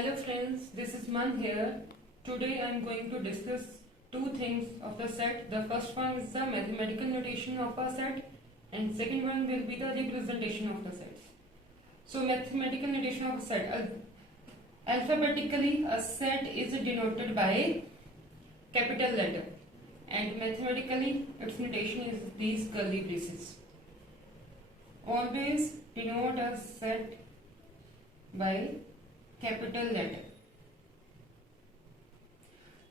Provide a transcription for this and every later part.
Hello friends, this is Man here. Today I am going to discuss two things of the set. The first one is the mathematical notation of a set and second one will be the representation of the sets. So mathematical notation of a set. Alphabetically a set is denoted by capital letter and mathematically its notation is these curly braces. Always denote a set by capital letter.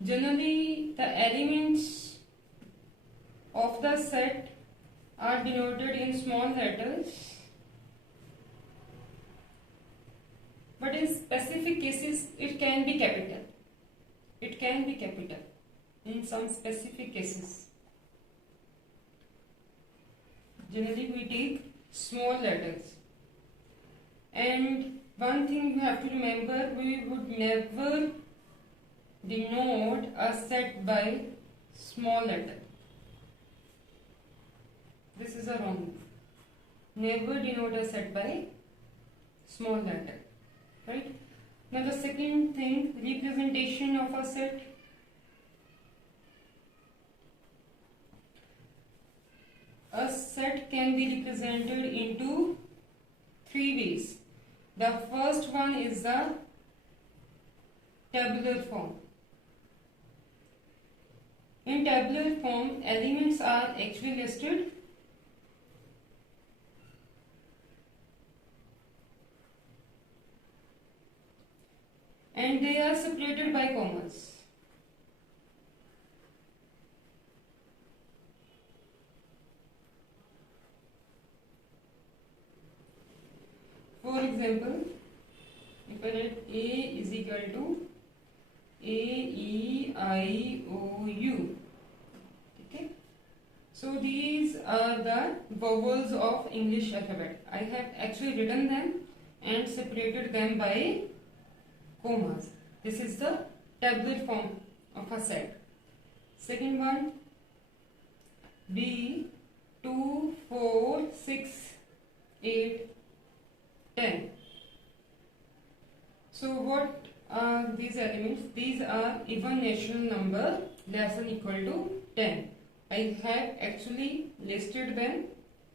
Generally, the elements of the set are denoted in small letters, but in specific cases it can be capital. It can be capital in some specific cases. Generally, we take small letters. And one thing you have to remember, we would never denote a set by small letter. This is a wrong move. Never denote a set by small letter. Right? Now the second thing, representation of a set. A set can be represented into three ways. The first one is the tabular form. In tabular form, elements are actually listed and they are separated by commas. For example, if I write A is equal to A-E-I-O-U. Okay. So these are the vowels of English alphabet. I have actually written them and separated them by commas. This is the tabular form of a set. Second one, B, 2, 4, 6, 8, 10. So what are these elements? These are even natural number less than equal to 10. I have actually listed them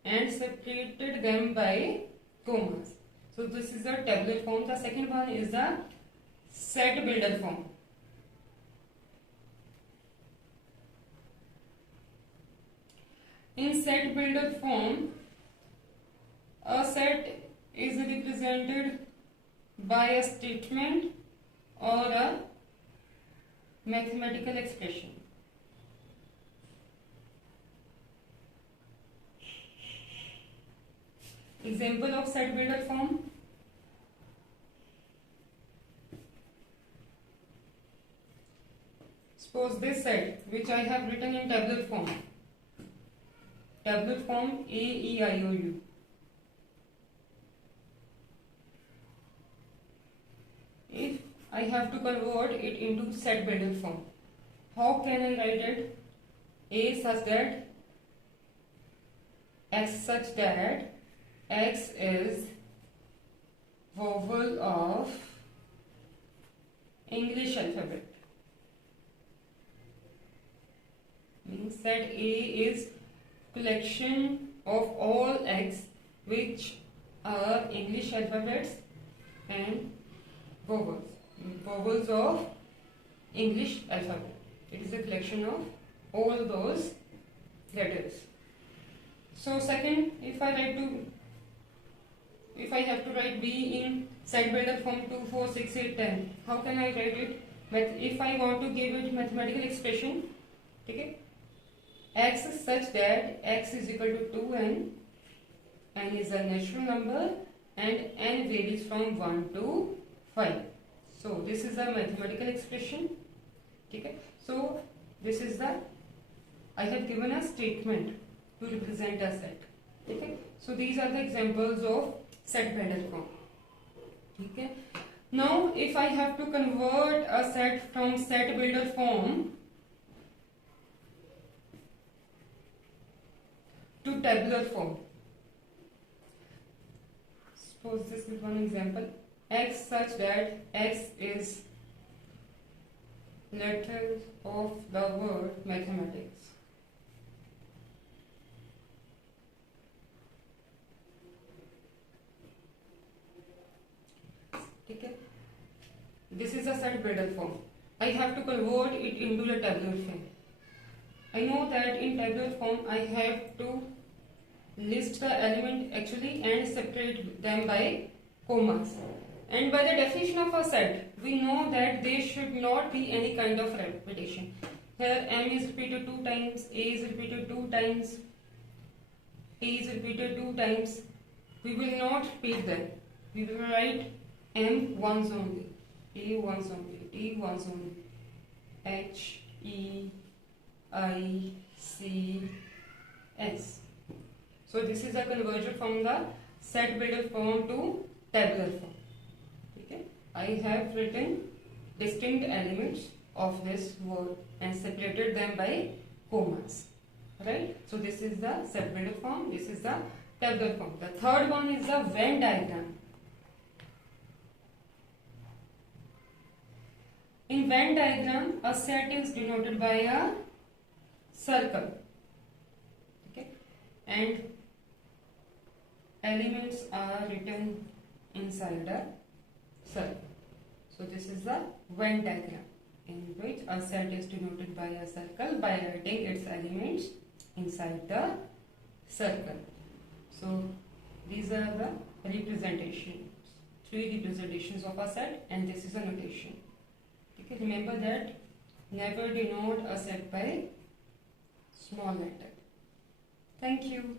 and separated them by commas. So this is the tabular form. The second one is the set builder form. In set builder form, a set is represented by a statement or a mathematical expression. Example of set builder form. Suppose this set which I have written in tabular form A-E-I-O-U. If I have to convert it into set builder form, how can I write it? A such that X is vowel of English alphabet. Means that A is collection of all X which are English alphabets and vowels of English alphabet. It is a collection of all those letters. So second, if I have to write B in set builder form 2, 4, 6, 8, 10, how can I write it? If I want to give it mathematical expression, okay, X is such that X is equal to 2n, n is a natural number and n varies from 1 to 5. So this is a mathematical expression. Okay. So this is the, I have given a statement to represent a set. Okay. So these are the examples of set builder form. Okay. Now if I have to convert a set from set builder form to tabular form, suppose this is one example. x such that x is letter of the word mathematics. ठीक है, this is a set Bredel form. I have to convert it into a tabular form. I know that in tabular form I have to list the element actually and separate them by commas. And by the definition of a set, we know that there should not be any kind of repetition. Here m is repeated 2 times, a is repeated 2 times, t is repeated 2 times. We will not repeat them. We will write m once only, a once only, t once only, h, e, I, C, S. So this is a conversion from the set Bredel form to tabular form. Okay? I have written distinct elements of this word and separated them by commas. Right? So this is the set Bredel form. This is the tabular form. The third one is the Venn diagram. In Venn diagram, a set is denoted by a circle, okay, and elements are written inside a circle. So this is the Venn diagram in which a set is denoted by a circle by writing its elements inside the circle. So these are the representations, 3 representations of a set, and this is a notation. Okay, remember that never denote a set by small letter. Thank you.